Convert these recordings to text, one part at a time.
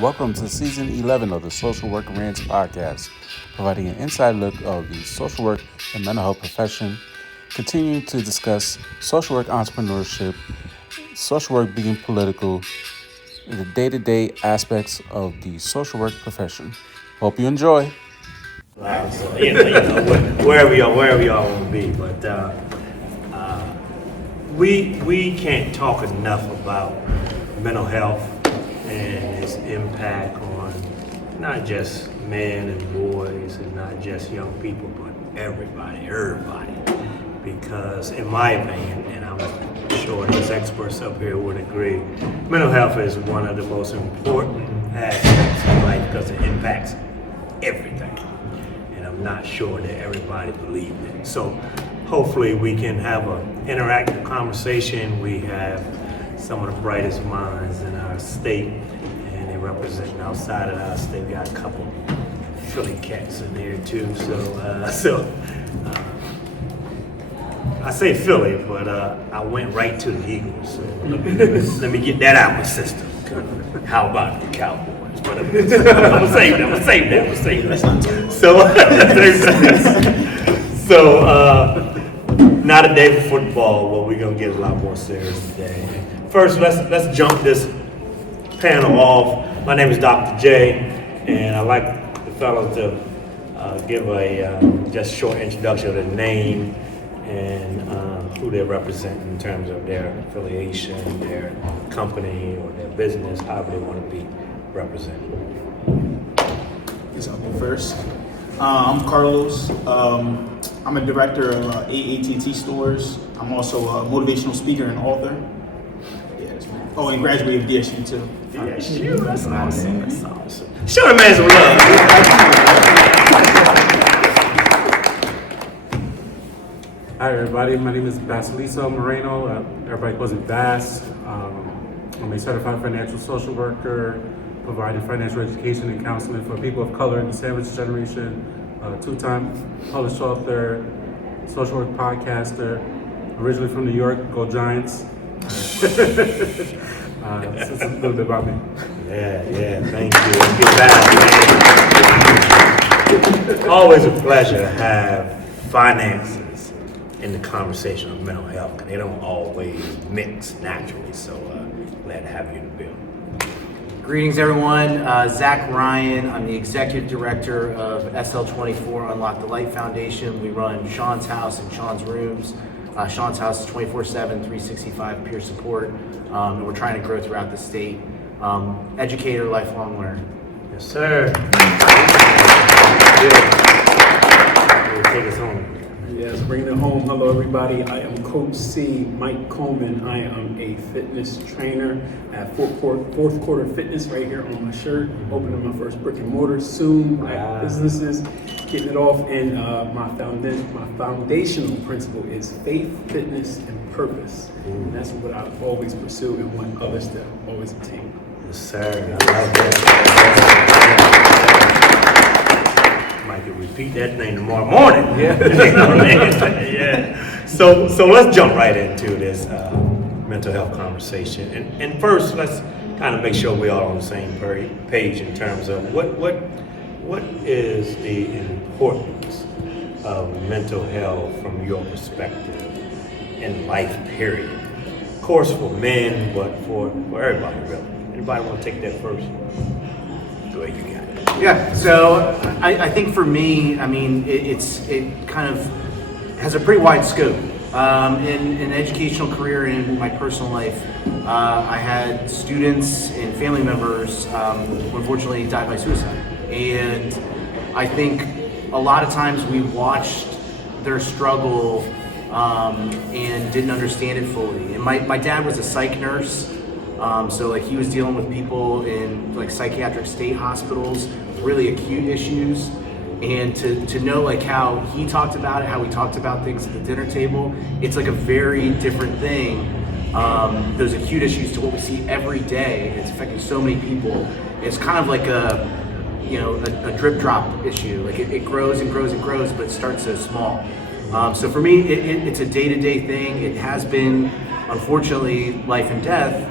Welcome to season 11 of the Social Work Rants podcast, providing an inside look of the social work and mental health profession, continuing to discuss social work entrepreneurship, social work being political, and the day-to-day aspects of the social work profession. Hope you enjoy. So, wherever y'all want to be, but we can't talk enough about mental health and its impact on not just men and boys and not just young people, but everybody. Because in my opinion, and I'm sure these experts up here would agree, mental health is one of the most important aspects of life because it impacts everything. And I'm not sure that everybody believes it. So hopefully we can have an interactive conversation. We have some of the brightest minds in our state, and they represent outside of us. They've got a couple Philly cats in there too. So I say Philly, but I went right to the Eagles. So let me get that out of my system. How about the Cowboys? But I'm gonna save that. So not a day for football, but we're gonna get a lot more serious today. First, let's jump this panel off. My name is Dr. J, and I'd like the fellows to give a just short introduction of their name and who they represent in terms of their affiliation, their company, or their business, however they want to be represented. Guess I'll go first. I'm Carlos. I'm a director of AATT stores. I'm also a motivational speaker and author. Yes. Oh, and graduated of DSU too. DSU, that's awesome. That's awesome. Show the man some love. Hi everybody, my name is Basiliso Moreno. Everybody calls me Bass. I'm a certified financial social worker, providing financial education and counseling for people of color in the sandwich generation, two-time published author, social work podcaster, originally from New York, go Giants. So it's a little bit about me. Yeah, thank you. Let's get back, man. Always a pleasure to have finances in the conversation of mental health, because they don't always mix naturally, so glad to have you in the building. Greetings everyone, Zach Ryan. I'm the executive director of SL24 Unlock the Light Foundation. We run Sean's House and Sean's Rooms. Sean's House is 24/7, 365 peer support, and we're trying to grow throughout the state. Educator, lifelong learner. Yes, sir. Good. Take us home. Yes, bringing it home. Hello, everybody. I am Coach C, Mike Coleman. I am a fitness trainer at Fourth Quarter Fitness right here on my shirt. Opening my first brick and mortar soon. Black businesses, getting it off. And my foundational principle is faith, fitness, and purpose. And that's what I've always pursued and want others to always attain. Yes, sir. I love that. Might could repeat that thing tomorrow morning. Yeah. Yeah. So let's jump right into this mental health conversation. And first, let's kind of make sure we're all on the same page in terms of what is the importance of mental health from your perspective in life, period. Of course, for men, but for everybody, really. Anybody want to take that first? Go ahead, you got it. Yeah, so I think for me, I mean, it kind of has a pretty wide scope. In an educational career and in my personal life, I had students and family members who unfortunately died by suicide. And I think a lot of times we watched their struggle and didn't understand it fully. And my dad was a psych nurse. So like he was dealing with people in like psychiatric state hospitals, really acute issues, and to know like how he talked about it, how we talked about things at the dinner table, it's like a very different thing. Those acute issues to what we see every day. It's affecting so many people. It's kind of like a drip drop issue. Like it grows and grows and grows, but it starts so small. So for me, it's a day-to-day thing. It has been, unfortunately, life and death.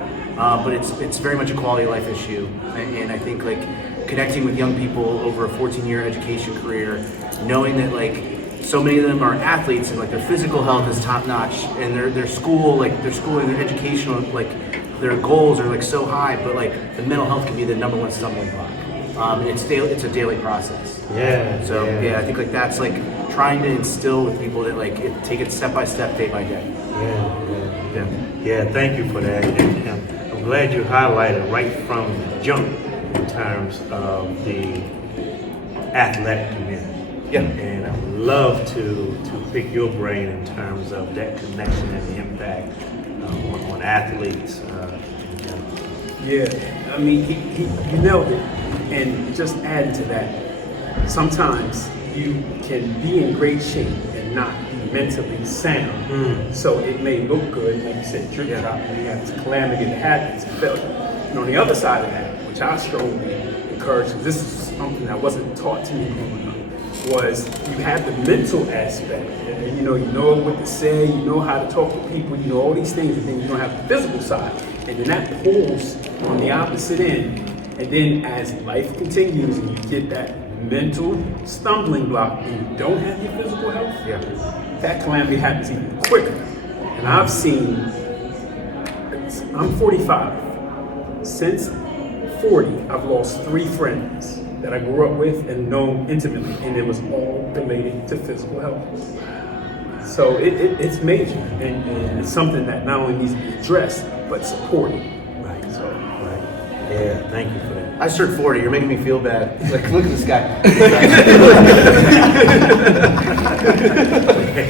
but it's very much a quality of life issue. And I think like connecting with young people over a 14-year education career, knowing that like so many of them are athletes and like their physical health is top notch, and their school and their educational like their goals are like so high, but like the mental health can be the number one stumbling block. It's a daily process. Yeah. So yeah, I think like that's like trying to instill with people that like take it step by step, day by day. Yeah, thank you for that. And I'm glad you highlighted right from the jump in terms of the athletic community. Yeah. And I would love to pick your brain in terms of that connection and the impact on athletes. Yeah, I mean, he nailed it. And just adding to that, sometimes you can be in great shape and not be mentally sound. So it may look good, like you said, drip drop, and you have this calamity that happens and failure. And on the other side of that, which I strongly encourage, because this is something that wasn't taught to me growing up, was you have the mental aspect, and you know what to say, you know how to talk to people, you know all these things, and then you don't have the physical side, and then that pulls on the opposite end, and then as life continues and you get that mental stumbling block and you don't have your physical health, that calamity happens even quicker. And I've seen, I'm 45, since 40, I've lost 3 friends that I grew up with and know intimately, and it was all related to physical health. So it's major, and it's something that not only needs to be addressed, but supported. Right. Yeah, thank you for that. I turned 40. You're making me feel bad. Like, look at this guy.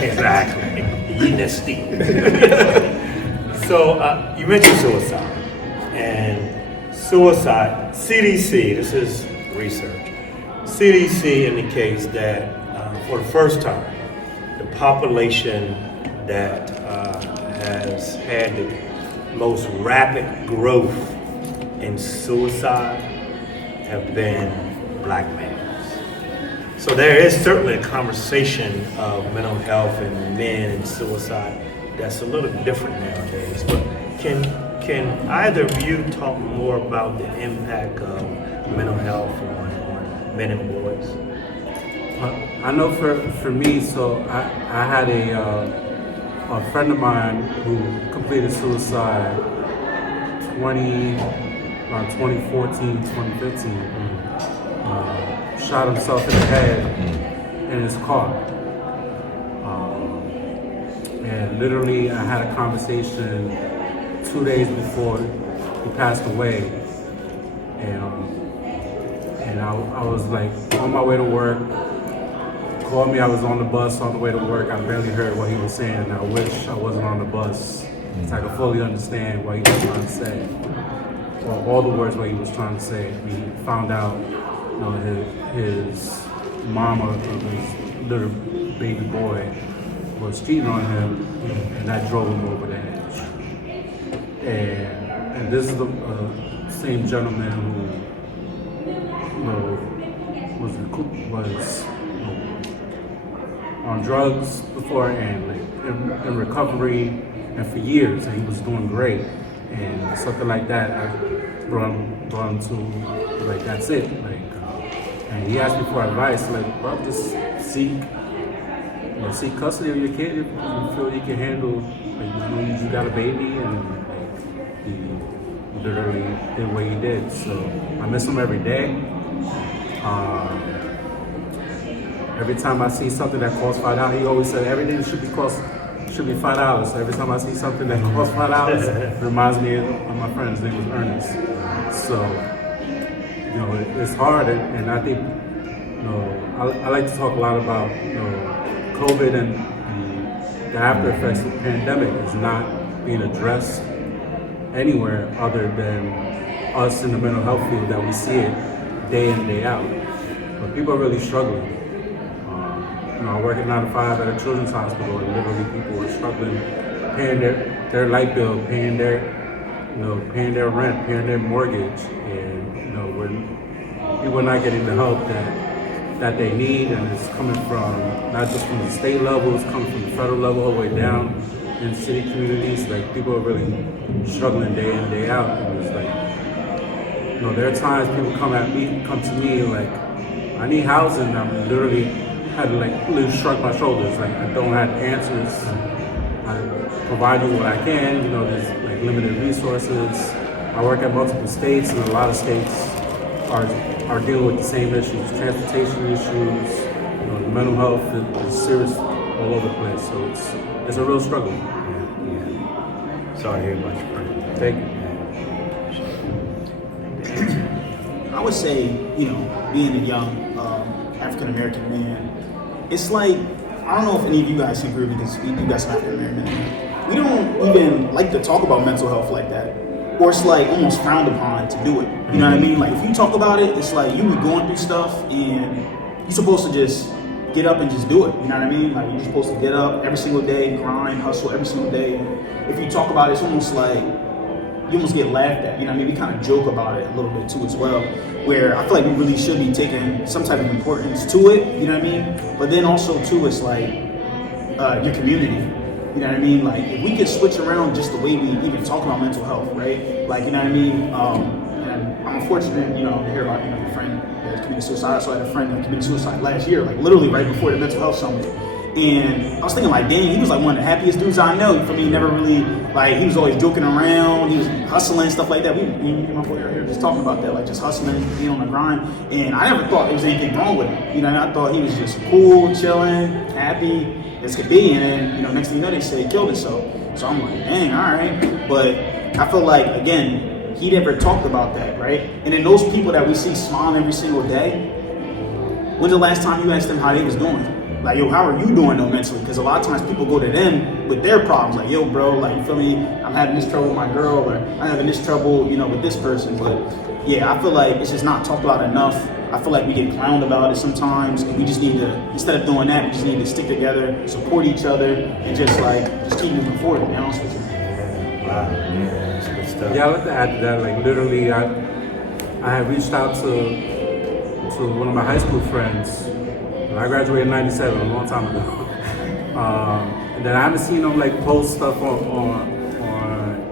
Exactly. Eating that steak. So you mentioned suicide, and suicide, CDC, this is research. CDC indicates that for the first time, the population that has had the most rapid growth in suicide have been Black males. So there is certainly a conversation of mental health and men and suicide that's a little different nowadays. But can either of you talk more about the impact of mental health on men and boys? I know for me, so I had a friend of mine who completed suicide around 2014, 2015. Shot himself in the head in his car. And literally I had a conversation 2 days before he passed away. And I was like on my way to work, called me, I was on the bus on the way to work. I barely heard what he was saying, and I wish I wasn't on the bus so I could fully understand what he was trying to say. Well, all the words what he was trying to say. We found out, his mama of his little baby boy was cheating on him, and that drove him over the edge. And this is the same gentleman who was on drugs before and like in recovery and for years, and he was doing great. And something like that, I brought him to like that's it. Like, and he asked me for advice, like, bro, just seek custody of your kid if you feel you can handle. Like, you got a baby, and like, he literally did what he did. So I miss him every day. Every time I see something that costs $5, he always said everything should be $5. So every time I see something that costs $5, it reminds me of my friend. His name was Ernest. So, it's hard, and I think, I like to talk a lot about, COVID and the after effects of the pandemic is not being addressed anywhere other than us in the mental health field, that we see it day in, day out. But people are really struggling. I work at 9 to 5 at a children's hospital, and literally people are struggling paying their light bill, paying their rent, paying their mortgage, and people are not getting the help that they need, and it's coming from not just from the state level, it's coming from the federal level all the way down. in city communities, like people are really struggling day in, day out. And it's like, there are times people come to me like, I need housing. I'm literally had to like literally shrug my shoulders. Like I don't have answers. I provide you what I can. There's like limited resources. I work at multiple states, and a lot of states are dealing with the same issues, transportation issues. The mental health is serious all over the place. So it's a real struggle. Yeah. Sorry to hear about your friend. Thank you. I would say, being a young African American man, it's like, I don't know if any of you guys can agree because you guys are African American men. We don't even like to talk about mental health like that. Or it's like almost frowned upon to do it. You know what I mean? Like if you talk about it, it's like you be going through stuff and you're supposed to just get up and just do it. You know what I mean? Like you're supposed to get up every single day, grind, hustle every single day. And if you talk about it, it's almost like you almost get laughed at. You know what I mean? We kind of joke about it a little bit too as well. Where I feel like we really should be taking some type of importance to it. You know what I mean? But then also too, it's like your community. You know what I mean? Like if we could switch around just the way we even talk about mental health, right? Like, you know what I mean? And I'm unfortunate, to hear about, your friend that committed suicide. So I had a friend that committed suicide last year, like literally right before the mental health summit. And I was thinking like, dang, he was like one of the happiest dudes I know. For me, never really, like, he was always joking around. He was hustling, stuff like that. Me and my boy are here just talking about that, like just hustling, being on the grind. And I never thought there was anything wrong with him. I thought he was just cool, chilling, happy as could be. And then, next thing you know, they say he killed himself. So I'm like, dang, all right. But I feel like, again, he never talked about that, right? And then those people that we see smiling every single day, when's the last time you asked them how they was doing? Like, yo, how are you doing though mentally? Because a lot of times people go to them with their problems. Like, yo, bro, like, you feel me? I'm having this trouble with my girl, or I'm having this trouble, with this person. But yeah, I feel like it's just not talked about enough. I feel like we get clowned about it sometimes. And we just need to, instead of doing that, we just need to stick together, support each other, and just keep moving forward, to be honest with you. Wow. Yeah, that's good stuff. Yeah, I like to add to that. Like literally, I had reached out to one of my high school friends. I graduated in '97, a long time ago. And then I haven't seen him like post stuff on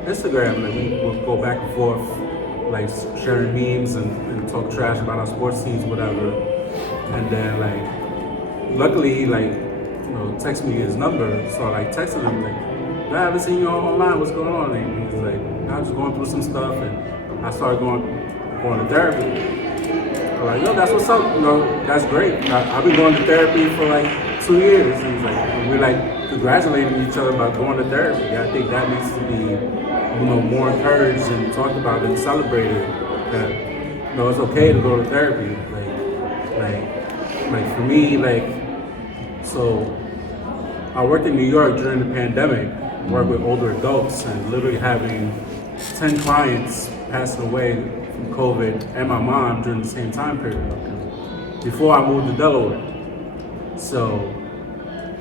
Instagram. Like we would go back and forth, like sharing memes and talk trash about our sports teams, whatever. And then like, luckily he texted me his number. So I texted him like, I haven't seen you online. What's going on? And he's like, I'm just going through some stuff, and I started going to therapy. I'm like, yo, that's what's up. That's great. I've been going to therapy for like 2 years. And he's like, we're like congratulating each other about going to therapy. I think that needs to be, more encouraged and talked about and celebrated. That it's okay to go to therapy. Like for me, so I worked in New York during the pandemic. Worked with older adults and literally having 10 clients passing away from COVID and my mom during the same time period before I moved to Delaware. So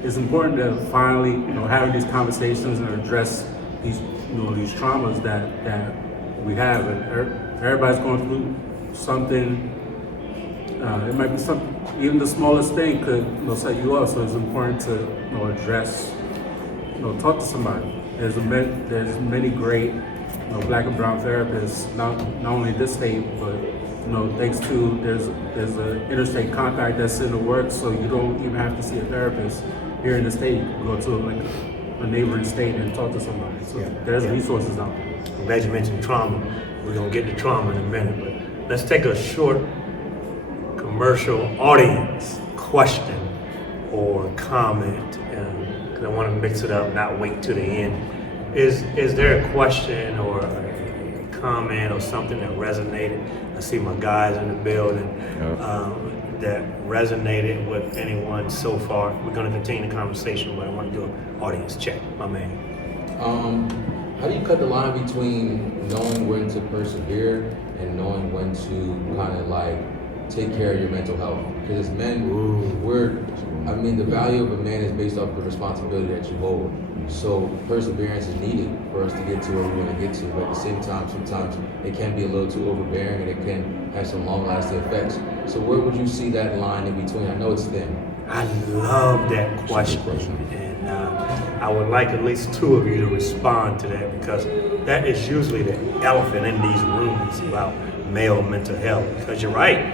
it's important to finally, have these conversations and address these, these traumas that we have. And everybody's going through something. It might be something, even the smallest thing could set you up. So it's important to address, talk to somebody. There's many great Black and brown therapists, not only this state, but thanks to there's an interstate compact that's in the works, so you don't even have to see a therapist here in the state. You can go to a neighboring state and talk to somebody. So there's resources out there. I'm glad you mentioned trauma. We're gonna get to trauma in a minute, but let's take a short commercial audience question or comment, because I want to mix it up, not wait till the end. Is there a question or a comment or something that resonated? I see my guys in the building that resonated with anyone so far. We're going to continue the conversation, but I want to do an audience check, my man. How do you cut the line between knowing when to persevere and knowing when to kind of take care of your mental health? Because as men, the value of a man is based off the responsibility that you hold. So perseverance is needed for us to get to where we want to get to, but at the same time, sometimes it can be a little too overbearing and it can have some long-lasting effects. So where would you see that line in between? I know it's thin. I love that question. And I would like at least two of you to respond to that, because that is usually the elephant in these rooms about male mental health. Because you're right,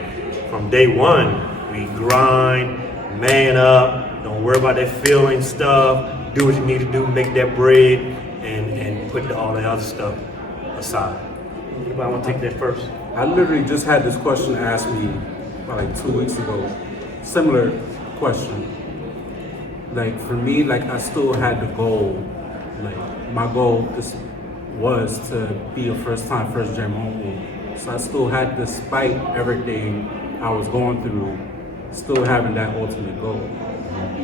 from day one, we grind, man up, don't worry about that feeling stuff, do what you need to do, make that bread, and put all the other stuff aside. Anybody want to take that first? I literally just had this question asked me about like 2 weeks ago. Similar question. Like for me, like I still had the goal. Like my goal was to be a first gen homeowner. So I still had, despite everything I was going through, still having that ultimate goal.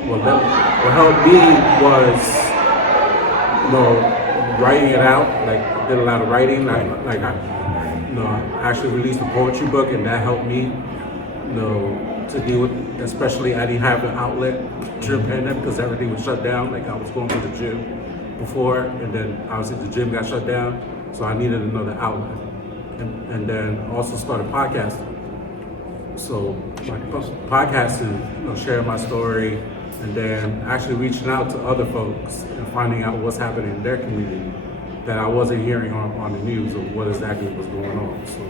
What helped me was, writing it out. Like did a lot of writing. I actually released a poetry book, and that helped me, to deal with. Especially I didn't have an outlet during the pandemic because everything was shut down. Like I was going to the gym before, and then obviously the gym got shut down, so I needed another outlet. And then also started podcasting. So like podcasting, sharing my story, and then actually reaching out to other folks and finding out what's happening in their community that I wasn't hearing on the news of what exactly was going on. So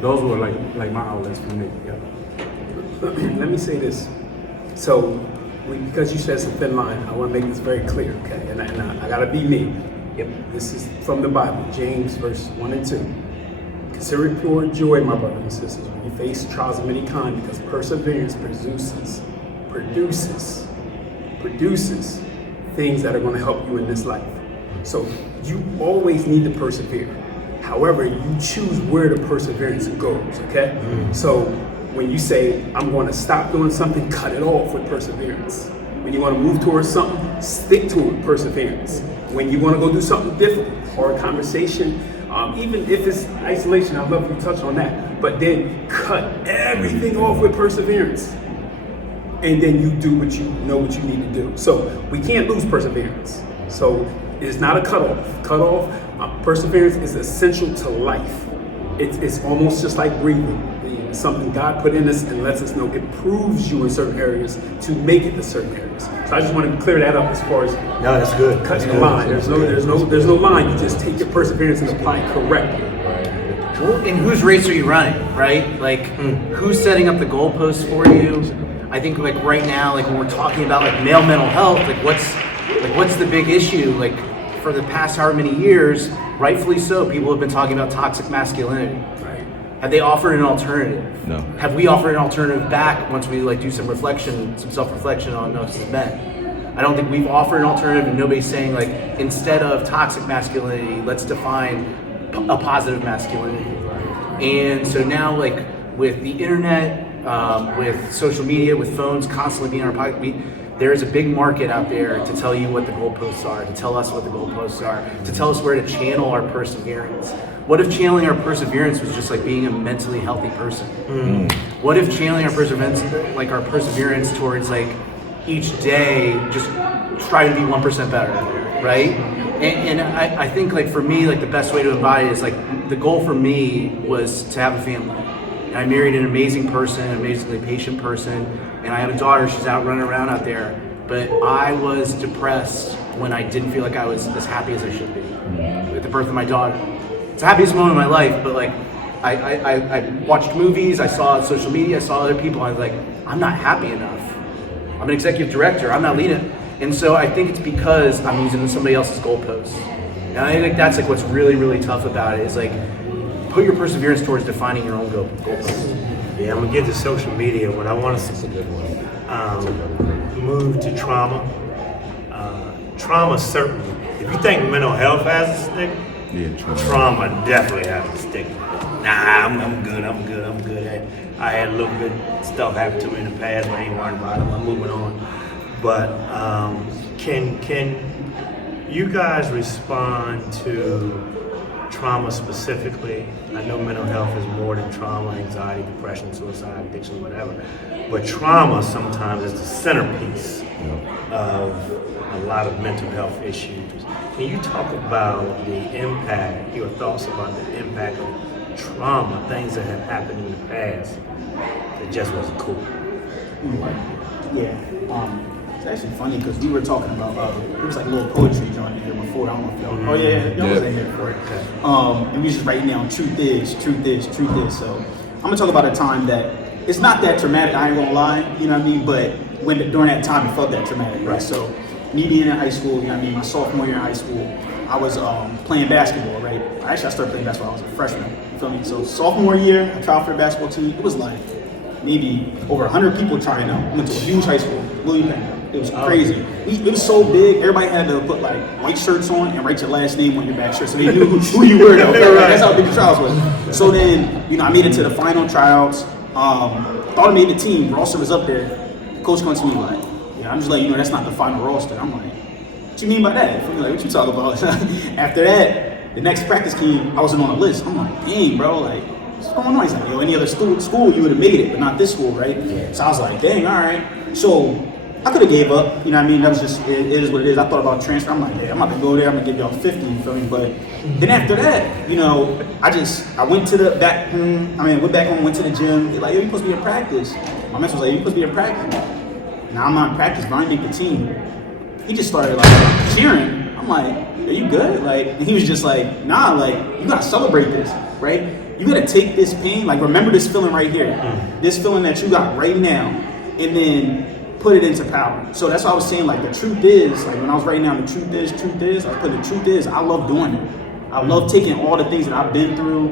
those were like my outlets for me. Yeah. Let me say this. So, because you said it's a thin line, I want to make this very clear, okay? And I gotta be me. Yep. This is from the Bible, James verse 1 and 2. Consider it pure joy, my brothers and sisters, when you face trials of any kind, because perseverance produces things that are going to help you in this life. So you always need to persevere. However, you choose where the perseverance goes, okay? So when you say, I'm going to stop doing something, cut it off with perseverance. When you want to move towards something, stick to it with perseverance. When you want to go do something different, hard conversation, even if it's isolation, I'd love you to touch on that, but then cut everything off with perseverance. And then you do what you know what you need to do. So we can't lose perseverance. So it's not a cutoff. Perseverance is essential to life. It's almost just like breathing. It's something God put in us and lets us know it proves you in certain areas to make it to certain areas. So I just want to clear that up as far as no, that's good. Cutting the line. There's no line. You just take your perseverance and apply it correctly. In whose race are you running, right? Like, who's setting up the goalposts for you? I think like right now, like when we're talking about like male mental health, what's the big issue? Like for the past however many years, rightfully so, people have been talking about toxic masculinity. Right. Have they offered an alternative? No. Have we offered an alternative back once we like do some reflection, some self-reflection on us as men? I don't think we've offered an alternative, and nobody's saying like instead of toxic masculinity, let's define a positive masculinity. And so now, like with the internet, with social media, with phones constantly being in our pocket, there is a big market out there to tell you what the goalposts are, to tell us what the goalposts are, to tell us where to channel our perseverance. What if channeling our perseverance was just like being a mentally healthy person? What if channeling our perseverance towards like each day, just try to be 1% better, right? And I think like for me, like the best way to embody it is like the goal for me was to have a family. And I married an amazing person, an amazingly patient person, and I have a daughter. She's out running around out there. But I was depressed when I didn't feel like I was as happy as I should be at the birth of my daughter. It's the happiest moment of my life, but like I watched movies, I saw social media, I saw other people, and I was like, I'm not happy enough. I'm an executive director, I'm not leading. And so I think it's because I'm using somebody else's goalposts. And I think that's like what's really, really tough about it is like put your perseverance towards defining your own goalposts. Yeah, I'm gonna get to social media. What I want to move to trauma. Trauma certainly. If you think mental health has a stigma, trauma definitely has a stigma. Nah, I'm good. I had a little bit of stuff happen to me in the past, but I ain't worried about it. I'm moving on. But can you guys respond to trauma specifically? I know mental health is more than trauma, anxiety, depression, suicide, addiction, whatever. But trauma sometimes is the centerpiece of a lot of mental health issues. Can you talk about the impact, your thoughts about the impact of trauma, things that have happened in the past that just wasn't cool? Yeah. It's actually funny because we were talking about there was like a little poetry joint in here before. I don't know if y'all. Oh yeah, y'all was in here for it. And we was just writing down truth is. So I'm gonna talk about a time that it's not that traumatic. I ain't gonna lie, you know what I mean. But during that time, it felt that traumatic, right? So me being in high school, you know what I mean. My sophomore year in high school, I was playing basketball, right? I started playing basketball. I was a freshman. You feel me? So sophomore year, I tried for the basketball team. It was like maybe over 100 people trying out. I went to a huge high school, William Penn. It was crazy. It was so big, everybody had to put like white shirts on and write your last name on your back shirt so they knew who you were though. That's how big the trials was. So then, you know, I made it to the final tryouts. Thought I made the team. Roster was up there. The coach comes to me like, yeah, I'm just letting you know that's not the final roster. I'm like, what you mean by that? I'm like, what you talking about? After that, the next practice came, I wasn't on the list. I'm like, dang, bro, like, what's going on? He's like, yo, any other school you would have made it, but not this school, right? So I was like, dang, all right. So I could have gave up, you know what I mean? That was just, it is what it is. I thought about transfer. I'm like, yeah, I'm about to go there. I'm going to give y'all 50, you feel me? But then after that, you know, I went to the went back home, went to the gym. They're like, yo, you're supposed to be in practice. My mentor was like, you're supposed to be in practice. Now I'm not in practice, but I didn't make the team. He just started like cheering. I'm like, are you good? Like, and he was just like, nah, like, you got to celebrate this, right? You got to take this pain, like, remember this feeling right here. This feeling that you got right now, and then put it into power. So that's what I was saying, like the truth is, like when I was writing down the truth is, I put the truth is, I love doing it. I love taking all the things that I've been through,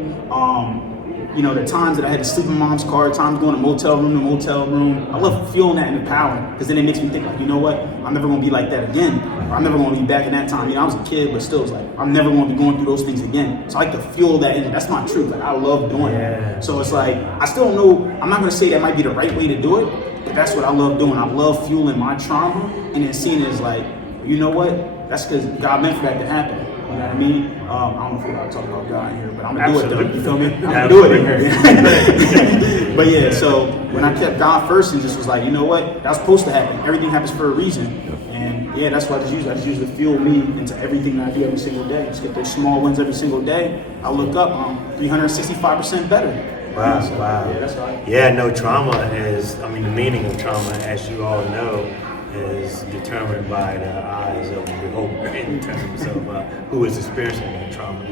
you know, the times that I had to sleep in mom's car, times going to motel room. I love feeling that in the power, because then it makes me think like, you know what, I'm never gonna be like that again. Or I'm never gonna be back in that time. You know, I was a kid, but still it's like, I'm never gonna be going through those things again. So I like to feel that energy. That's my truth. Like I love doing it. So it's like, I still don't know, I'm not gonna say that might be the right way to do it, but that's what I love doing. I love fueling my trauma and then seeing it as like, you know what? That's because God meant for that to happen. You know what I mean? I don't know if we're about to talk about God in here, but I'm gonna do it though. You feel me? I'm gonna do it in here. But yeah, so when I kept God first and just was like, you know what? That's supposed to happen. Everything happens for a reason. And yeah, that's what I just use. I just use to fuel me into everything that I do every single day. Just get those small wins every single day. I look up 365% better. Wow, So, wow. Yeah, that's right. Yeah, no, trauma is, I mean, the meaning of trauma, as you all know, is determined by the eyes of the beholder in terms of who is experiencing that trauma.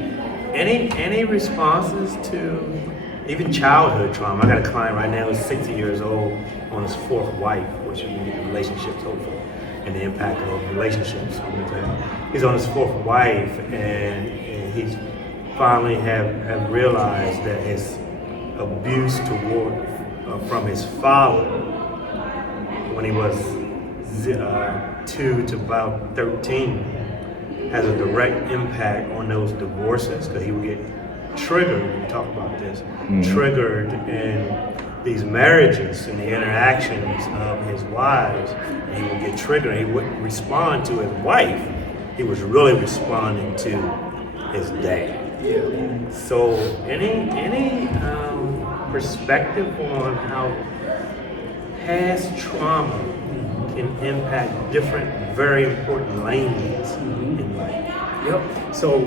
Any responses to even childhood trauma? I got a client right now who's 60 years old on his fourth wife, which would be relationships, hopefully, and the impact of relationships. He's on his fourth wife, and he's finally have realized that his abuse from his father when he was 2 to about 13 has a direct impact on those divorces, because he would get triggered, we talk about this, triggered in these marriages and the interactions of his wives. He would get triggered, he wouldn't respond to his wife, he was really responding to his dad. So any perspective on how past trauma can impact different, very important lanes in life? Yep. So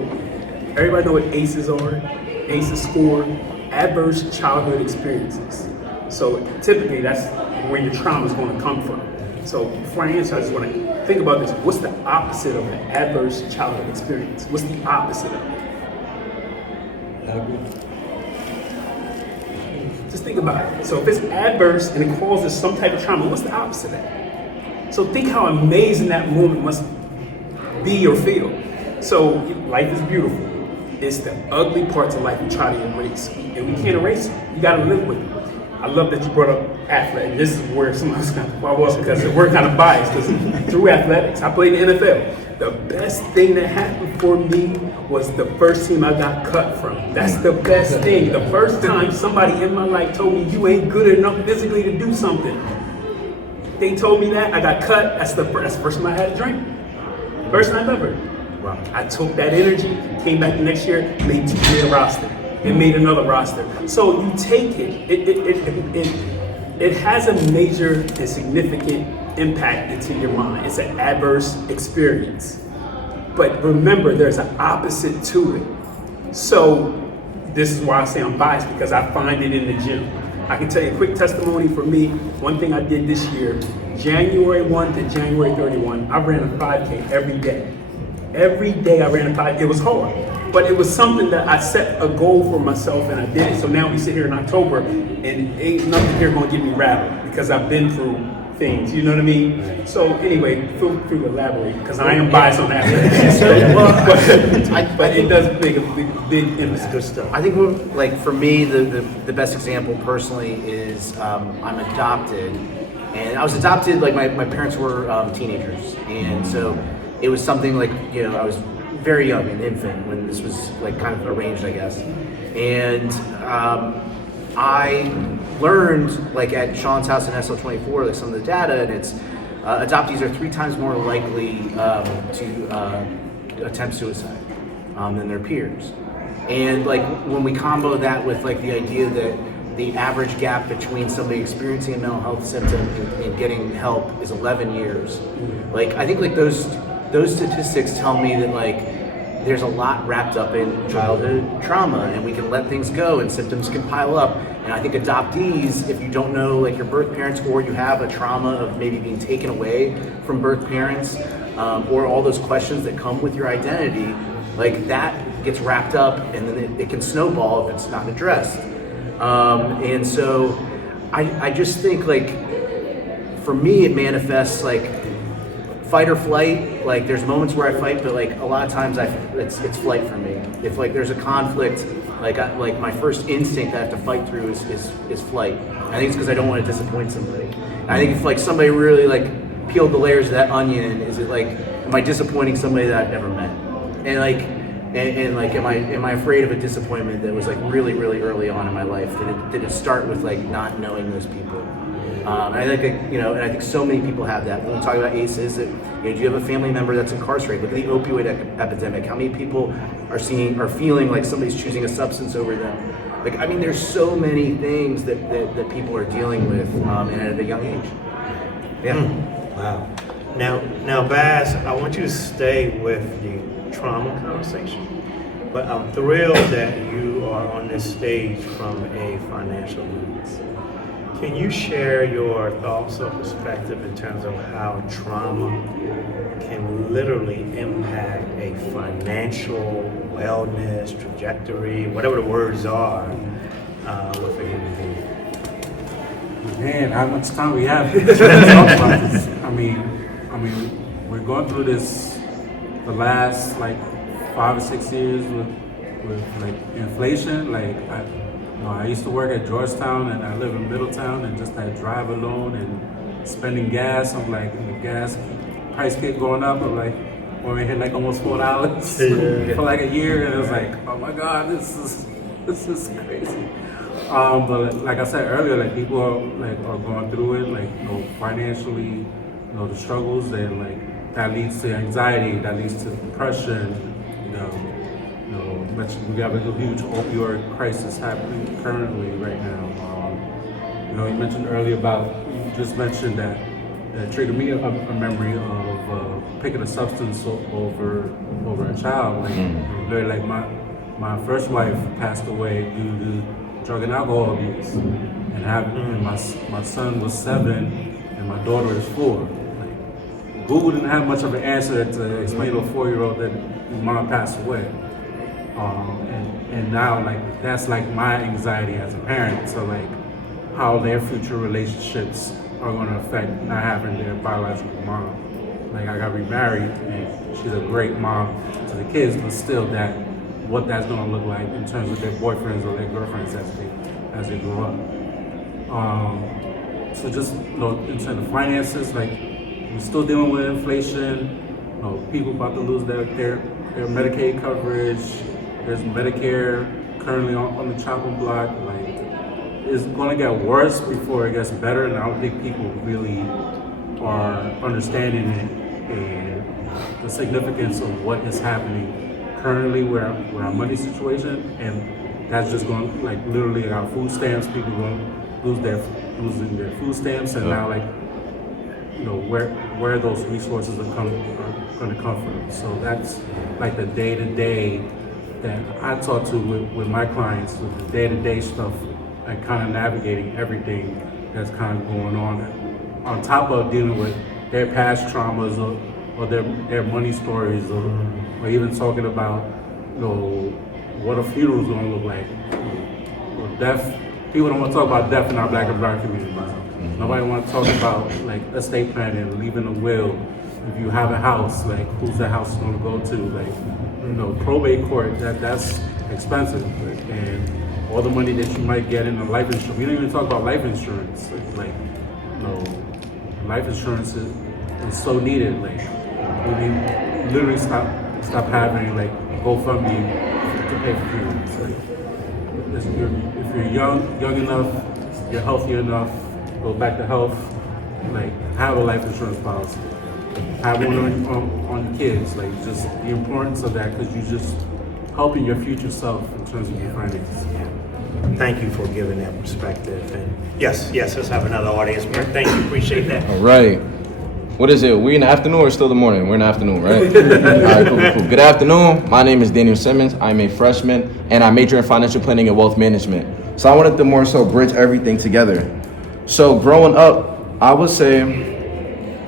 everybody know what ACEs are. ACEs score adverse childhood experiences. So typically that's where your trauma is going to come from. So before I answer, I just want to think about this. What's the opposite of an adverse childhood experience? What's the opposite of it? Just think about it. So if it's adverse and it causes some type of trauma, what's the opposite of that? So think how amazing that moment must be or feel. So life is beautiful. It's the ugly parts of life we try to erase, and we can't erase them. You got to live with them. I love that you brought up athlete. And this is where somebody's kind of, because we're kind of biased. Because through athletics, I played in the NFL. The best thing that happened for me was the first team I got cut from. That's the best thing. The first time somebody in my life told me you ain't good enough physically to do something. They told me that, I got cut. That's the first time I had a drink. First time ever. Wow. I took that energy, came back the next year, made a roster, and made another roster. So you take it. It has a major and significant impact into your mind. It's an adverse experience. But remember, there's an opposite to it. So this is why I say I'm biased, because I find it in the gym. I can tell you a quick testimony for me. One thing I did this year January 1 to January 31, I ran a 5K every day. Every day I ran a 5K. It was hard, but it was something that I set a goal for myself and I did it. So now we sit here in October and ain't nothing here gonna get me rattled because I've been through things, you know what I mean? So anyway, feel free to elaborate because I am biased on that. but it does make a big impact. Good stuff. I think, like for me, the best example personally is I'm adopted, and I was adopted like my parents were teenagers, and so it was something like I was very young, an infant when this was like kind of arranged, I guess, and I learned like at Sean's house in SL24 like some of the data, and it's adoptees are 3 times more likely to attempt suicide than their peers. And like when we combo that with like the idea that the average gap between somebody experiencing a mental health symptom and getting help is 11 years, like I think like those statistics tell me that like there's a lot wrapped up in childhood trauma, and we can let things go and symptoms can pile up. And I think adoptees, if you don't know like your birth parents, or you have a trauma of maybe being taken away from birth parents, or all those questions that come with your identity, like that gets wrapped up and then it can snowball if it's not addressed. And so I just think like for me it manifests like fight or flight. Like there's moments where I fight, but like a lot of times it's flight for me. If like there's a conflict, like my first instinct I have to fight through is flight. I think it's because I don't want to disappoint somebody. And I think if like somebody really like peeled the layers of that onion, is it like am I disappointing somebody that I've never met? And like and like am I afraid of a disappointment that was like really really early on in my life? Did it start with like not knowing those people? And I think and I think so many people have that. When we talk about ACEs, that do you have a family member that's incarcerated? Look at the opioid epidemic. How many people are feeling like somebody's choosing a substance over them? Like I mean, there's so many things that people are dealing with, and at a young age. Yeah. Wow. Now, Baz, I want you to stay with the trauma conversation, but I'm thrilled that you are on this stage from a financial lens. Can you share your thoughts or perspective in terms of how trauma can literally impact a financial wellness trajectory, whatever the words are, with a human being? Man, how much time we have to talk about this? I mean, we're going through this the last like 5 or 6 years with like inflation. Like I used to work at Georgetown and I live in Middletown, and just that drive alone and spending gas. I'm like, the gas price kept going up. I'm like, when we hit like almost $4 for like a year, and it was like, oh my God, this is crazy. But like I said earlier, like people are going through it, like financially, the struggles, and like that leads to anxiety, that leads to depression. We have a huge opioid crisis happening currently right now. You mentioned earlier you just mentioned that it triggered me a memory of picking a substance over a child. Like my first wife passed away due to drug and alcohol abuse, and my son was 7 and my daughter is 4. Like, Google didn't have much of an answer to explain to a 4-year-old that his mom passed away. And now like that's like my anxiety as a parent. So like how their future relationships are going to affect not having their biological mom. Like I got remarried and she's a great mom to the kids, but still what that's going to look like in terms of their boyfriends or their girlfriends as they grow up. So just in terms of finances, like we're still dealing with inflation. People about to lose their Medicaid coverage. There's Medicare currently on the chopping block. Like, it's going to get worse before it gets better, and I don't think people really are understanding it and the significance of what is happening currently with our money situation, and that's just going like literally our food stamps. People going to losing their food stamps, and now like where those resources are going to come from. So that's like the day to day that I talk to with my clients, with the day-to-day stuff, and kind of navigating everything that's kind of going on on top of dealing with their past traumas or their money stories or even talking about, what a funeral is going to look like. Death, people don't want to talk about death in our Black and Brown community. Nobody want to talk about like estate planning, leaving a will. If you have a house, like who's the house going to go to? Like, probate court, that's expensive. And all the money that you might get in the life insurance. We don't even talk about life insurance. Life insurance is so needed. Like, we literally stop having like GoFundMe to pay for funerals. Like, if you're young enough, you're healthy enough, go back to health, like have a life insurance policy. Have one on kids, like just the importance of that, because you're just helping your future self in terms of your finances. Thank you for giving that perspective. And yes, let's have another audience. Thank you, appreciate that. All right. What is it? We in the afternoon or still the morning? We're in the afternoon, right? All right, cool. Good afternoon. My name is Daniel Simmons. I'm a freshman, and I major in financial planning and wealth management. So I wanted to more so bridge everything together. So growing up, I would say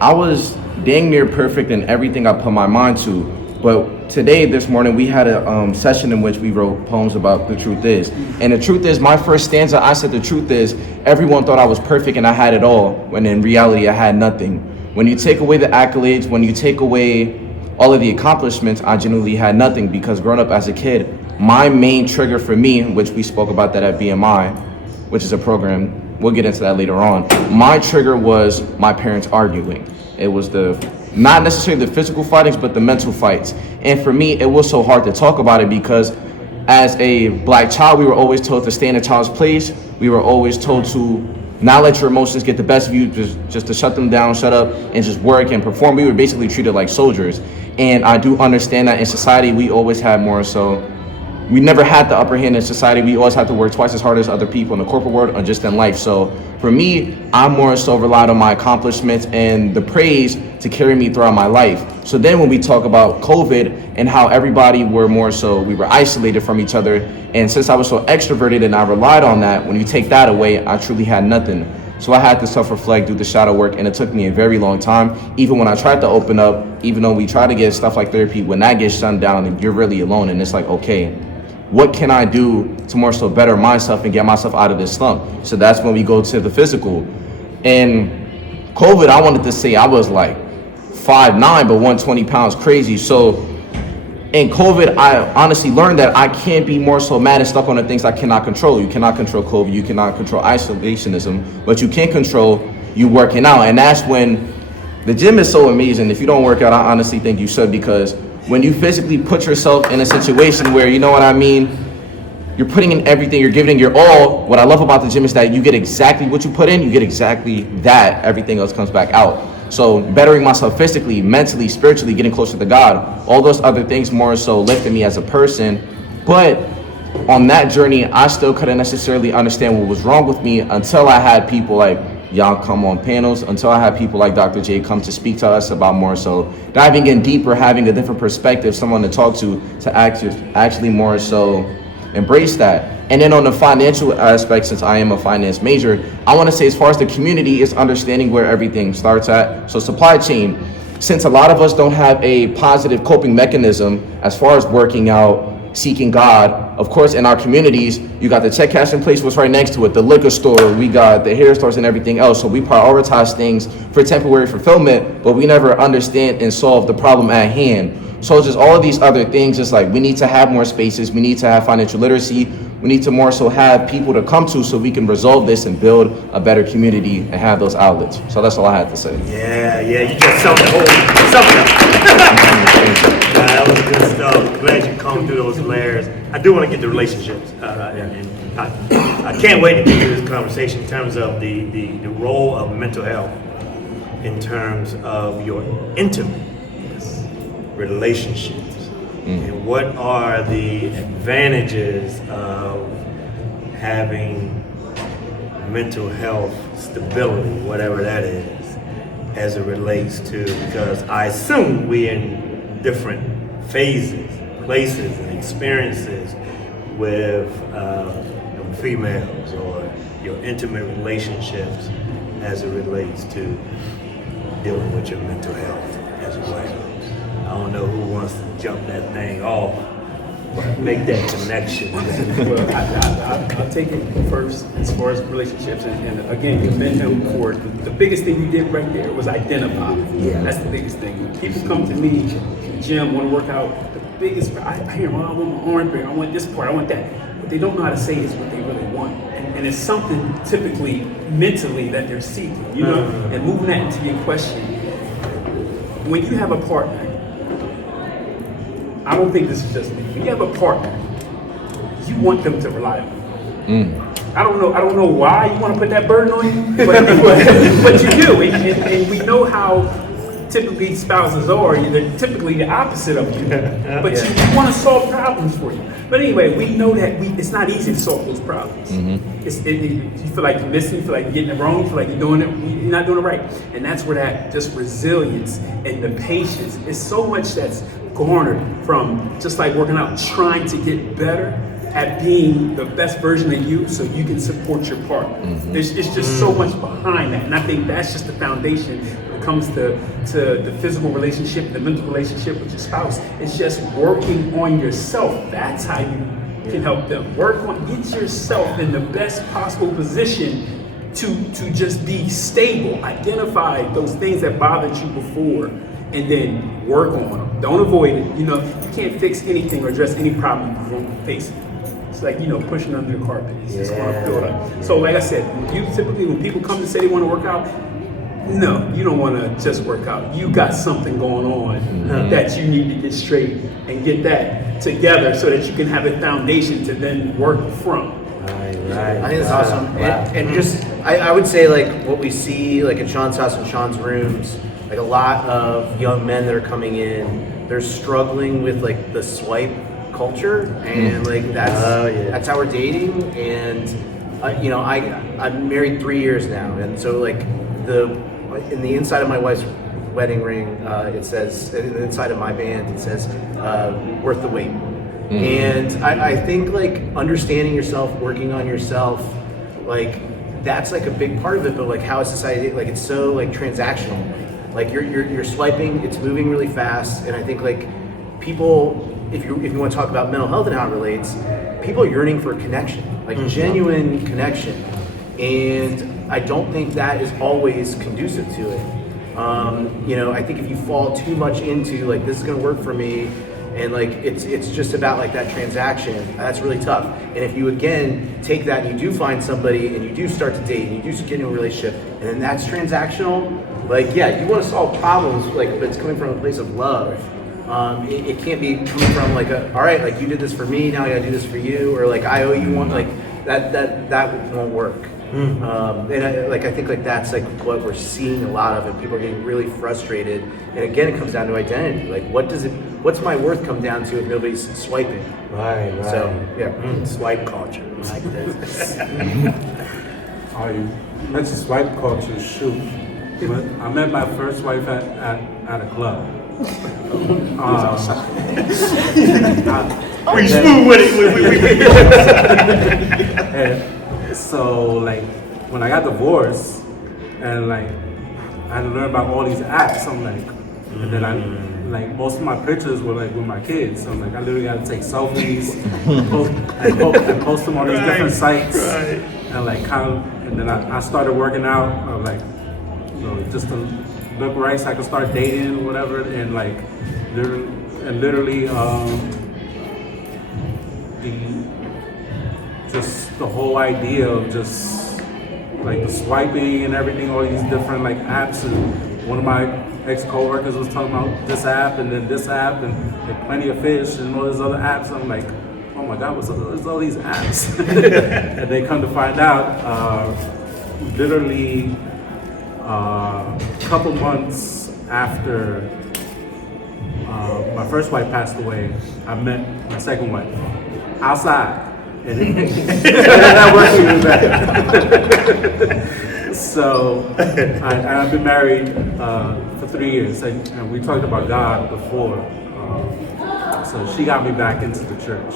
I was dang near perfect in everything I put my mind to. But today, this morning, we had a session in which we wrote poems about the truth is. And the truth is, my first stanza, I said the truth is, everyone thought I was perfect and I had it all, when in reality I had nothing. When you take away the accolades, when you take away all of the accomplishments, I genuinely had nothing, because growing up as a kid, my main trigger for me, which we spoke about that at BMI, which is a program, we'll get into that later on. My trigger was my parents arguing. It was not necessarily the physical fightings, but the mental fights. And for me, it was so hard to talk about it, because as a Black child, we were always told to stay in a child's place. We were always told to not let your emotions get the best of you, just to shut them down, shut up, and just work and perform. We were basically treated like soldiers. And I do understand that in society, we always had more so. We never had the upper hand in society. We always had to work twice as hard as other people in the corporate world or just in life. So for me, I'm more so relied on my accomplishments and the praise to carry me throughout my life. So then when we talk about COVID and how everybody we were isolated from each other. And since I was so extroverted and I relied on that, when you take that away, I truly had nothing. So I had to self-reflect, do the shadow work, and it took me a very long time. Even when I tried to open up, even though we try to get stuff like therapy, when that gets shut down, you're really alone. And it's like, okay, what can I do to more so better myself and get myself out of this slump? So that's when we go to the physical. And COVID, I wanted to say I was like 5'9", but 120 pounds crazy. So in COVID, I honestly learned that I can't be more so mad and stuck on the things I cannot control. You cannot control COVID, you cannot control isolationism, but you can control you working out. And that's when the gym is so amazing. If you don't work out, I honestly think you should, because when you physically put yourself in a situation where, you know what I mean, you're putting in everything, you're giving your all. What I love about the gym is that you get exactly what you put in, you get exactly that. Everything else comes back out. So bettering myself physically, mentally, spiritually, getting closer to God, all those other things more so lifted me as a person. But on that journey, I still couldn't necessarily understand what was wrong with me until I had people like y'all come on panels, until I had people like Dr. J come to speak to us about more so diving in deeper, having a different perspective, someone to talk to actually more so embrace that. And then on the financial aspect, since I am a finance major, I want to say as far as the community is understanding where everything starts at. So supply chain, since a lot of us don't have a positive coping mechanism as far as working out, seeking God, of course, in our communities, you got the check cashing place was right next to it, the liquor store, we got the hair stores and everything else. So we prioritize things for temporary fulfillment, but we never understand and solve the problem at hand. So just all of these other things, it's like we need to have more spaces, we need to have financial literacy, we need to more so have people to come to so we can resolve this and build a better community and have those outlets. So that's all I had to say. Yeah, you just summed the whole that was good stuff. Glad you combed through those layers. I do want to get to relationships, and I can't wait to get to this conversation in terms of the role of mental health in terms of your intimate relationships, and what are the advantages of having mental health stability, whatever that is, as it relates to, because I assume we're in different phases, places, and experiences with females, or your intimate relationships as it relates to dealing with your mental health as well. I don't know who wants to jump that thing off, but make that connection. Well, I'll take it first as far as relationships. And again, commend him for the biggest thing you did right there was identify. Yeah. That's the biggest thing. When people come to me, gym, want to work out, the biggest, I hear, well, I want my arm bigger, I want this part, I want that. What they don't know how to say is what they really want. And it's something typically mentally that they're seeking, you know? And moving that into your question, when you have a partner, I don't think this is just me. When you have a partner, you want them to rely on you. I don't know why you want to put that burden on you, but you do. And we know how typically spouses are. They're typically the opposite of you. But you want to solve problems for you. But anyway, we know that it's not easy to solve those problems. You feel like you're missing, you feel like you're getting it wrong, you feel like you're not doing it right. And that's where that just resilience and the patience is so much that's garnered from just like working out, trying to get better at being the best version of you so you can support your partner. It's just so much behind that. And I think that's just the foundation when it comes to the physical relationship, the mental relationship with your spouse. It's just working on yourself. That's how you can help them. Get yourself in the best possible position to just be stable. Identify those things that bothered you before and then work on them. Don't avoid it. You can't fix anything or address any problem you don't face. It's like, pushing under the carpet. It's just going to build up. So like I said, when people come to say they want to work out, no, you don't want to just work out. You got something going on that you need to get straight and get that together so that you can have a foundation to then work from. I think that's awesome. And just, I would say like what we see like at Sean's house and Sean's rooms, like a lot of young men that are coming in, they're struggling with like the swipe culture, and like that's how we're dating. And I'm married 3 years now, and so like in the inside of my wife's wedding ring, it says, in the inside of my band, it says worth the wait. And I think like understanding yourself, working on yourself, like that's like a big part of it. But like how is society, like it's so like transactional. Like you're swiping, it's moving really fast, and I think like people, if you want to talk about mental health and how it relates, people are yearning for connection, like genuine connection, and I don't think that is always conducive to it. I think if you fall too much into like this is going to work for me, and like it's just about like that transaction, that's really tough. And if you again take that and you do find somebody and you do start to date and you do get into a relationship and then that's transactional, like you want to solve problems, like but it's coming from a place of love. It can't be coming from like all right, like you did this for me, now I gotta do this for you, or like I owe you one, like that won't work. And I think like that's like what we're seeing a lot of, and people are getting really frustrated. And again, it comes down to identity. Like what's my worth come down to if nobody's swiping? Right. So Swipe culture. Like that. You mentioned swipe culture, shoot. But I met my first wife at a club. We smooth with it. So like when I got divorced and like I had to learn about all these apps, I'm like, and then I like most of my pictures were like with my kids. So I'm like I literally got to take selfies and post them on these different sites, and like and then I started working out, like just to look right so I could start dating or whatever, and like literally the whole idea of just like the swiping and everything, all these different like apps, and one of my ex-coworkers was talking about this app and then this app and like Plenty of Fish and all these other apps. I'm like, oh my God, what's all these apps? And they come to find out, literally a couple months after my first wife passed away, I met my second wife outside. And that worked even better. So I've been married for 3 years, and we talked about God before. So she got me back into the church.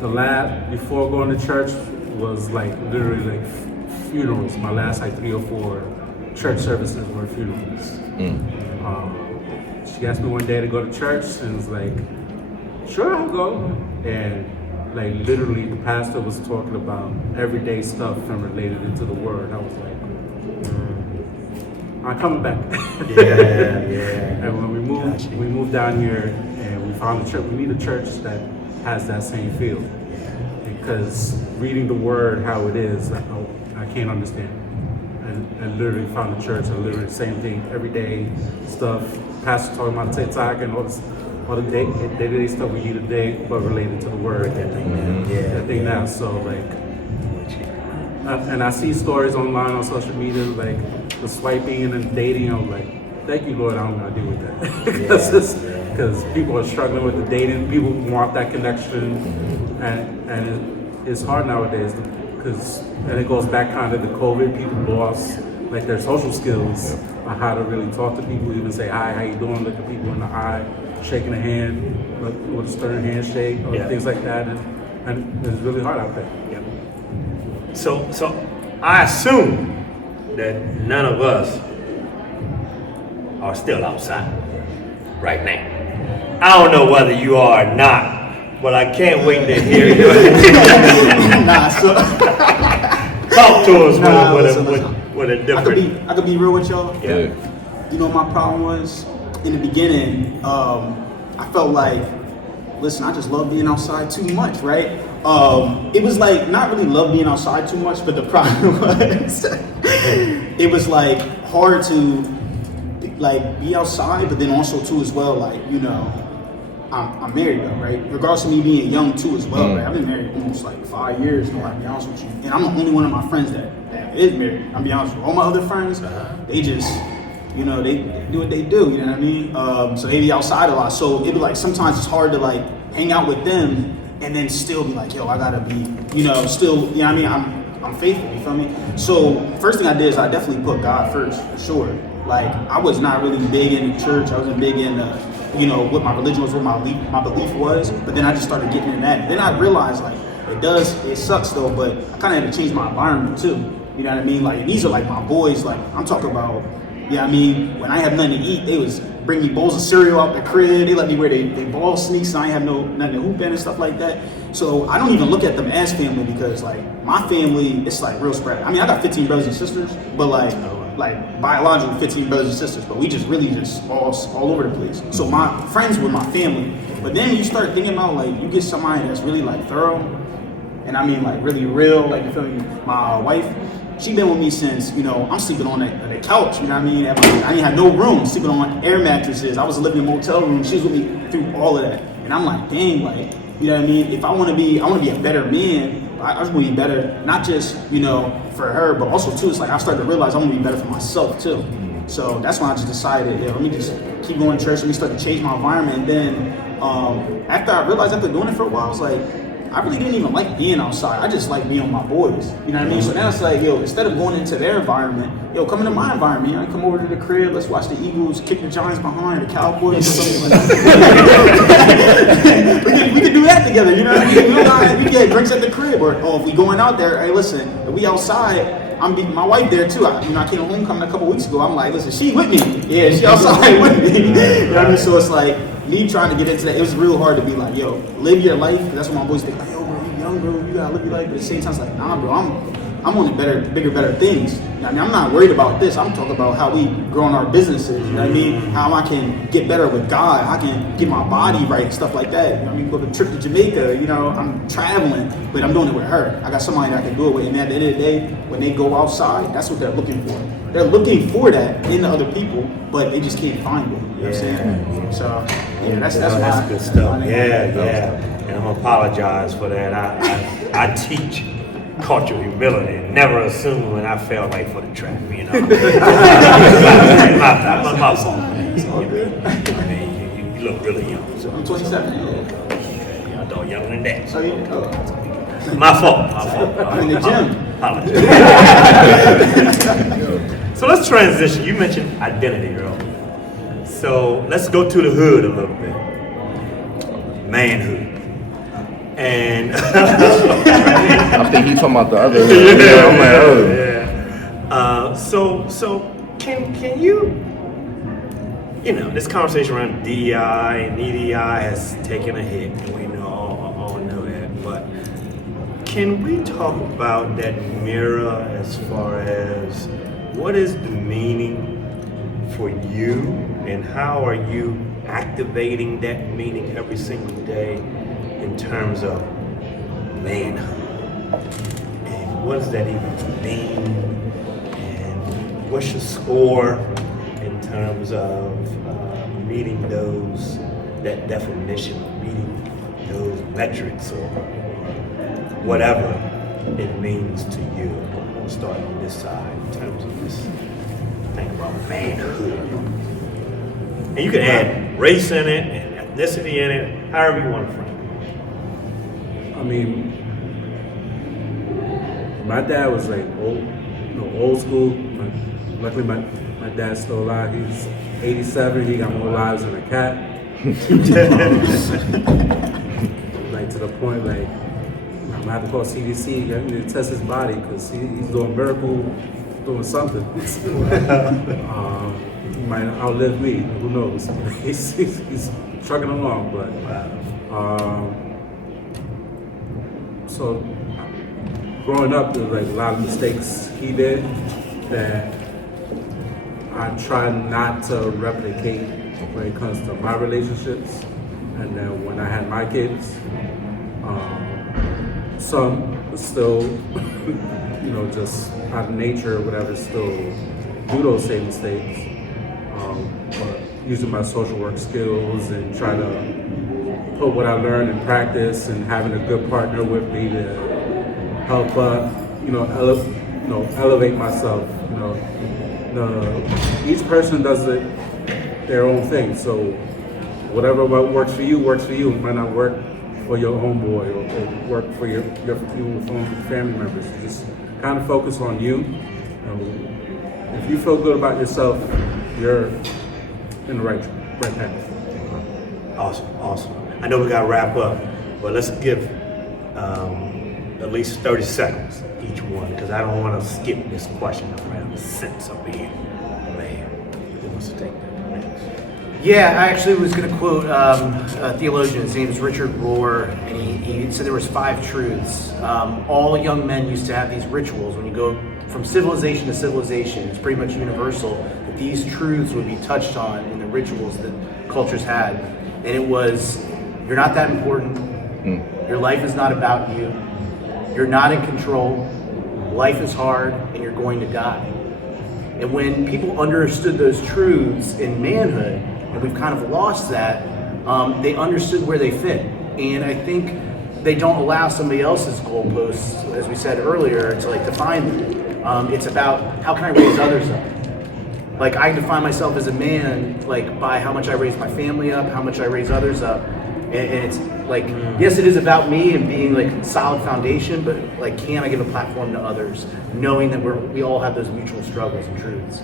The lab before going to church was like literally like funerals. My last like 3 or 4 church services were funerals. She asked me one day to go to church and was like, sure, I'll go. And like literally the pastor was talking about everyday stuff and related it to the word. I was like, I'm coming back. Yeah. And when we moved down here and we found a church, we need a church that has that same feel. Because reading the word how it is, I can't understand. I literally found a church and literally the same thing, everyday stuff. Pastor talking about TikTok and all the day-to-day stuff we do today, but related to the word. That thing now. So like, and I see stories online on social media like the swiping and the dating. I'm like, thank you, Lord, I don't know how to deal with that. Because people are struggling with the dating. People want that connection, and it's hard nowadays. And it goes back kind of to COVID. People lost like their social skills on how to really talk to people, even say hi, how you doing, look at people in the eye, shaking a hand with a stern handshake or things like that, and it's really hard out there. So I assume that none of us are still outside right now. I don't know whether you are or not, but I can't wait to hear you. Talk to us with a different. I could be real with y'all. Yeah. You know, my problem was in the beginning. I felt like, listen, I just love being outside too much, right? It was like not really love being outside too much, but the problem was it was like hard to like be outside, but then also too as well, like, you know, I'm married though, right? Regardless of me being young too as well, right? I've been married almost like 5 years now, to be honest with you. And I'm the only one of my friends that is married. I'll be honest with you. All my other friends, they just, you know, they do what they do, you know what I mean? So they be outside a lot. So it'd be like, sometimes it's hard to like hang out with them and then still be like, yo, I gotta be, you know, still, you know what I mean? I'm faithful, you feel me? So first thing I did is I definitely put God first, for sure. Like, I was not really big in church. I wasn't big in, you know, what my religion was, what my belief was. But then I just started getting in that. Then I realized, like, it sucks though, but I kind of had to change my environment too. You know what I mean? Like, and these are like my boys. Like, I'm talking about, you know what I mean? When I had nothing to eat, they was bring me bowls of cereal out the crib. They let me wear they ball sneaks. So I ain't have nothing to hoop in and stuff like that. So I don't even look at them as family because, like, my family, it's like real spread. I mean, I got 15 brothers and sisters, but like biological 15 brothers and sisters, but we just really just all over the place. So my friends were my family. But then you start thinking about, like, you get somebody that's really like thorough, and I mean like really real, like, you feel me? My wife, she been with me since, you know, I'm sleeping on the couch, you know what I mean? I didn't have no room, sleeping on air mattresses. I was living in a motel room. She was with me through all of that. And I'm like, dang, like, you know what I mean? If I want to be a better man, I just want to be better, not just, you know, for her, but also too, it's like I started to realize I want to be better for myself too. So that's when I just decided, yeah, let me just keep going to church. Let me start to change my environment. And then after I realized, after doing it for a while, I was like, I really didn't even like being outside. I just like being with my boys. You know what I mean? So now it's like, yo, instead of going into their environment, yo, come into my environment. You know, come over to the crib. Let's watch the Eagles kick the Giants behind, the Cowboys, or something like that. we can do that together. You know what I mean? We get drinks at the crib, or if we going out there. Hey, listen, if we outside, I'm beating my wife there too. I came homecoming a couple weeks ago. I'm like, listen, she with me. Yeah, she outside with me. You know what I mean? So it's like, me trying to get into that, it was real hard to be like, yo, live your life. Because that's what my boys think, like, yo, bro, you young, bro, you gotta live your life. But at the same time, it's like, nah, bro, I'm on the bigger, better things. You know what I mean? I'm not worried about this. I'm talking about how we growing our businesses. You know what I mean? How I can get better with God. I can get my body right, stuff like that. You know what I mean? Go to a trip to Jamaica. You know, I'm traveling, but I'm doing it with her. I got somebody that I can do it with. And at the end of the day, when they go outside, that's what they're looking for. They're looking for that in the other people, but they just can't find it. You know what I'm saying? So, yeah, that's good stuff. And I'm gonna apologize for that. I teach cultural humility and never assume when I felt like for the trap, you know. my fault. I mean, you look really young. So I'm 27. Y'all don't younger than that. So, yeah. My fault. I'm in the gym. So let's transition. You mentioned identity earlier. So let's go to the hood a little bit. Manhood. And I think he's talking about the other. Yeah, I'm like, oh. yeah. So can you? You know, this conversation around DEI and EDI has taken a hit, and we all know that. But can we talk about that mirror as far as what is the meaning for you, and how are you activating that meaning every single day in terms of manhood? And what does that even mean? And what's your score in terms of meeting that definition, meeting those metrics, or whatever it means to you? We'll start on this side in terms of this thing about manhood. And you can add race in it and ethnicity in it, however you want to frame it. I mean, my dad was like old school. Luckily, my dad's still alive. He's 87. He got more lives than a cat. Like to the point, like I'm gonna have to call CDC. I need to test his body because he's doing miracle, doing something. He might outlive me. Who knows? He's trucking along, but so growing up, there was like a lot of mistakes he did that I try not to replicate when it comes to my relationships. And then when I had my kids, some still, just out of nature or whatever, still do those same mistakes. But using my social work skills and try to put what I learned in practice, and having a good partner with me to help, elevate myself. Each person does it their own thing. So whatever works for you It might not work for your homeboy or work for your family members. You just kind of focus on you. If you feel good about yourself, you're in the right path. Awesome. I know we got to wrap up, but let's give at least 30 seconds each one, because I don't want to skip this question around the sense of being a man. Who wants to take that? Yeah, I actually was going to quote a theologian. His name is Richard Rohr, and he said there was 5 truths. All young men used to have these rituals. When you go from civilization to civilization, it's pretty much universal that these truths would be touched on in the rituals that cultures had. And it was, you're not that important. Your life is not about you. You're not in control. Life is hard, and you're going to die. And when people understood those truths in manhood, and we've kind of lost that, they understood where they fit. And I think they don't allow somebody else's goalposts, as we said earlier, to define them. It's about, how can I raise others up? Like, I define myself as a man, by how much I raise my family up, how much I raise others up. And it's yes, it is about me and being solid foundation, but can I give a platform to others, knowing that we all have those mutual struggles and truths.